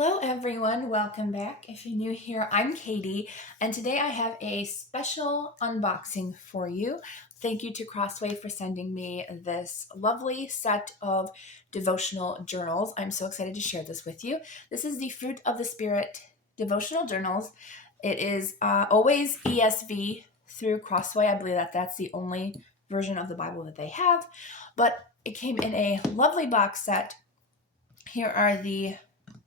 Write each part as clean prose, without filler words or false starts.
Hello, everyone. Welcome back. If you're new here, I'm Katie, and today I have a special unboxing for you. Thank you to Crossway for sending me this lovely set of devotional journals. I'm so excited to share this with you. This is the Fruit of the Spirit Devotional Journals. It is always ESV through Crossway. I believe that's the only version of the Bible that they have, but it came in a lovely box set. Here are the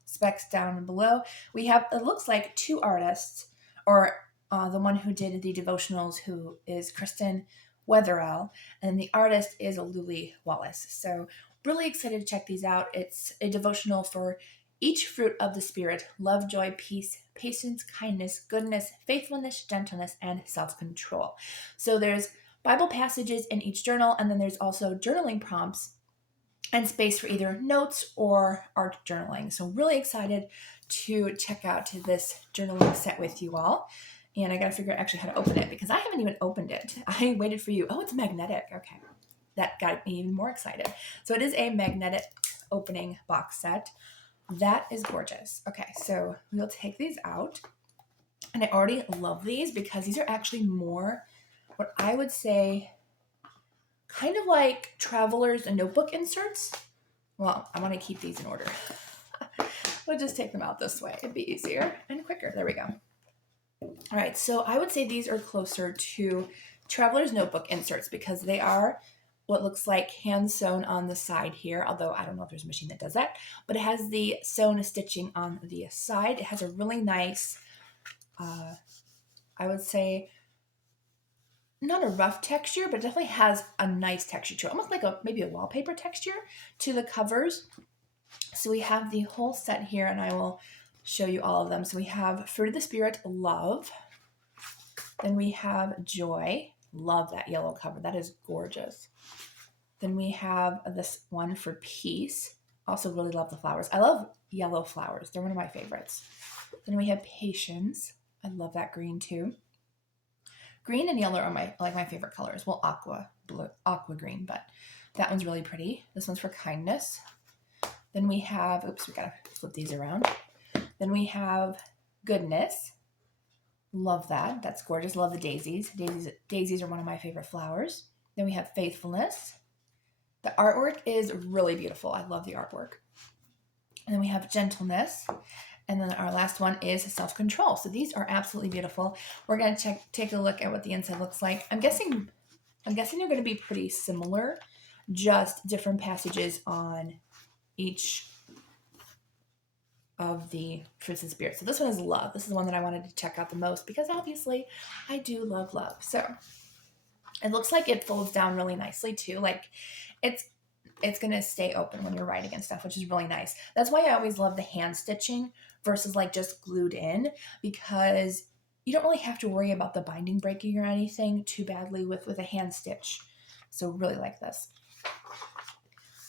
specs down below. We have, it looks like, two artists, or the one who did the devotionals, who is Kristen Wetherell, and the artist is Luli Wallace. So really excited to check these out. It's a devotional for each fruit of the Spirit: love, joy, peace, patience, kindness, goodness, faithfulness, gentleness, and self-control. So there's Bible passages in each journal, and then there's also journaling prompts and space for either notes or art journaling. So really excited to check out this journaling set with you all. And I got to figure out actually how to open it, because I haven't even opened it. I waited for you. Oh, it's magnetic. Okay. That got me even more excited. So it is a magnetic opening box set. That is gorgeous. Okay, so we'll take these out. And I already love these because these are actually more what I would say kind of like traveler's and notebook inserts. Well, I want to keep these in order. We'll just take them out this way. It'd be easier and quicker. There we go. All right, so I would say these are closer to traveler's notebook inserts because they are what looks like hand sewn on the side here, although I don't know if there's a machine that does that, but it has the sewn stitching on the side. It has a really nice, I would say, not a rough texture, but definitely has a nice texture to it, almost like maybe a wallpaper texture to the covers. So we have the whole set here, and I will show you all of them. So we have Fruit of the Spirit, love. Then we have joy. Love that yellow cover. That is gorgeous. Then we have this one for peace. Also really love the flowers. I love yellow flowers. They're one of my favorites. Then we have patience. I love that green too. Green and yellow are my favorite colors. Well, aqua green, but that one's really pretty. This one's for kindness. Then we have, we gotta flip these around. Then we have goodness. Love that. That's gorgeous. Love the daisies. Daisies are one of my favorite flowers. Then we have faithfulness. The artwork is really beautiful. I love the artwork. And then we have gentleness. And then our last one is self-control. So these are absolutely beautiful. We're going to take a look at what the inside looks like. I'm guessing they're going to be pretty similar, just different passages on each of the fruits of the Spirit. So this one is love. This is the one that I wanted to check out the most because obviously I do love love. So it looks like it folds down really nicely too. Like it's going to stay open when you're writing and stuff, which is really nice. That's why I always love the hand stitching versus like just glued in, because you don't really have to worry about the binding breaking or anything too badly with a hand stitch. So really like this.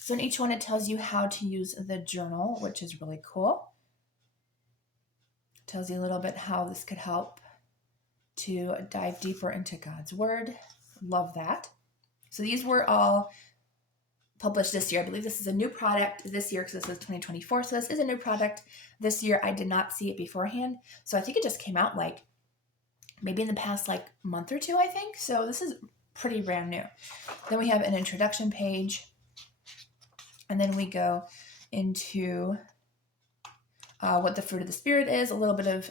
So in each one, it tells you how to use the journal, which is really cool. It tells you a little bit how this could help to dive deeper into God's Word. Love that. So these were all published this year. I believe this is a new product this year because this is 2024. So this is a new product this year. I did not see it beforehand. So I think it just came out like maybe in the past like month or two, I think. So this is pretty brand new. Then we have an introduction page. And then we go into what the fruit of the Spirit is, a little bit of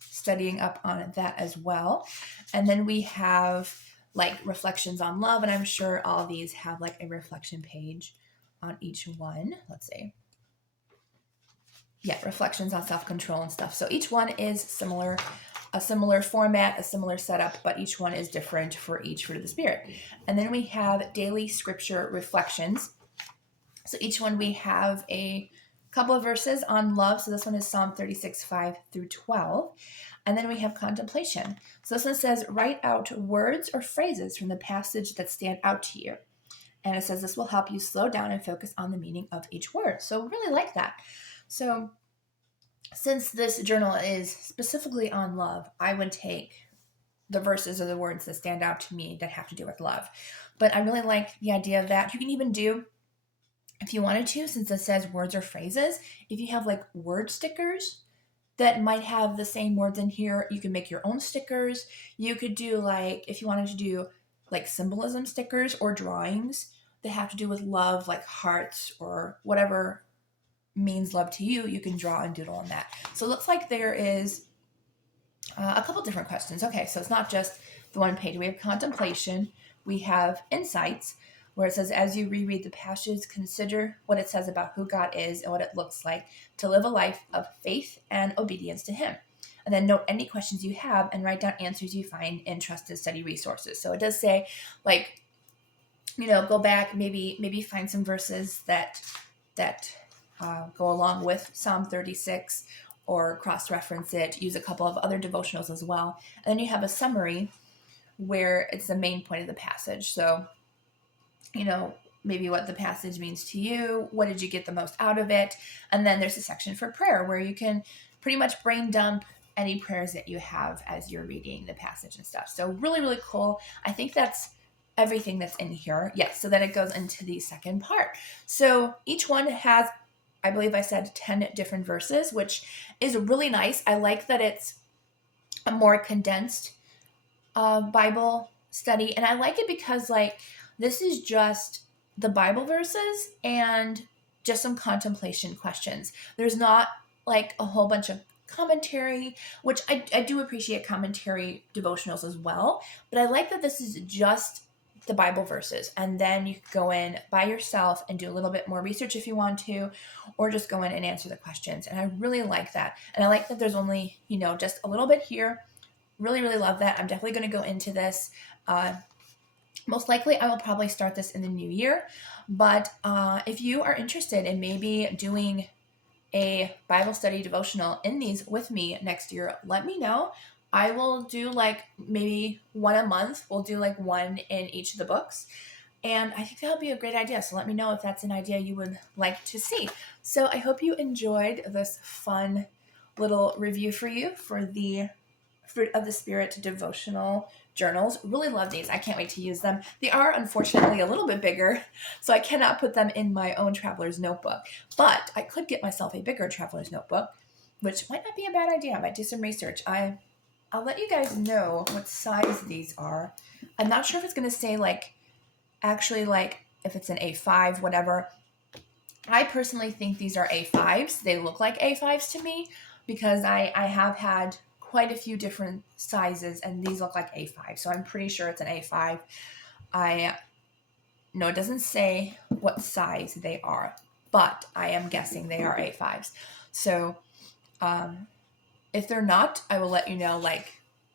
studying up on that as well. And then we have like reflections on love, and I'm sure all these have like a reflection page on each one. Let's see. Yeah, reflections on self-control and stuff. So each one is similar, a similar format, a similar setup, but each one is different for each fruit of the Spirit. And then we have daily scripture reflections. So each one we have a couple of verses on love. So this one is Psalm 36, 5 through 12. And then we have contemplation. So this one says, write out words or phrases from the passage that stand out to you. And it says this will help you slow down and focus on the meaning of each word. So really like that. So since this journal is specifically on love, I would take the verses or the words that stand out to me that have to do with love. But I really like the idea of that. You can even do if you wanted to, since it says words or phrases, if you have like word stickers that might have the same words in here, you can make your own stickers. You could do like, if you wanted to do like symbolism stickers or drawings that have to do with love, like hearts or whatever means love to you, you can draw and doodle on that. So it looks like there is a couple different questions. Okay, so it's not just the one page. We have contemplation, we have insights, where it says, as you reread the passage, consider what it says about who God is and what it looks like to live a life of faith and obedience to Him. And then note any questions you have and write down answers you find in trusted study resources. So it does say, like, go back, maybe find some verses that go along with Psalm 36 or cross-reference it, use a couple of other devotionals as well. And then you have a summary where it's the main point of the passage. So, maybe what the passage means to you, what did you get the most out of it? And then there's a section for prayer where you can pretty much brain dump any prayers that you have as you're reading the passage and stuff. So really, really cool. I think that's everything that's in here. Yes, so then it goes into the second part. So each one has, I believe I said 10 different verses, which is really nice. I like that it's a more condensed Bible study. And I like it because this is just the Bible verses and just some contemplation questions. There's not like a whole bunch of commentary, which I do appreciate commentary devotionals as well. But I like that this is just the Bible verses. And then you can go in by yourself and do a little bit more research if you want to, or just go in and answer the questions. And I really like that. And I like that there's only, just a little bit here. Really, really love that. I'm definitely going to go into this. Most likely, I will probably start this in the new year. But if you are interested in maybe doing a Bible study devotional in these with me next year, let me know. I will do maybe one a month. We'll do one in each of the books. And I think that would be a great idea. So let me know if that's an idea you would like to see. So I hope you enjoyed this fun little review for you for the Fruit of the Spirit devotional journals. Really love these. I can't wait to use them. They are unfortunately a little bit bigger, so I cannot put them in my own traveler's notebook. But I could get myself a bigger traveler's notebook, which might not be a bad idea. I might do some research. I'll let you guys know what size these are. I'm not sure if it's going to say if it's an A5, whatever. I personally think these are A5s. They look like A5s to me because I have had quite a few different sizes and these look like A5. So I'm pretty sure it's an A5. No, it doesn't say what size they are, but I am guessing they are A5s. So if they're not, I will let you know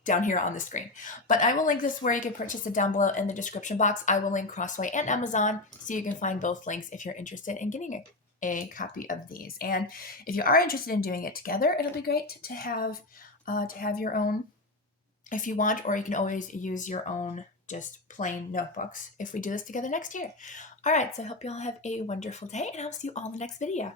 down here on the screen. But I will link this where you can purchase it down below in the description box. I will link Crossway and Amazon so you can find both links if you're interested in getting a copy of these. And if you are interested in doing it together, it'll be great to have your own if you want, or you can always use your own just plain notebooks if we do this together next year. All right, so I hope you all have a wonderful day, and I'll see you all in the next video.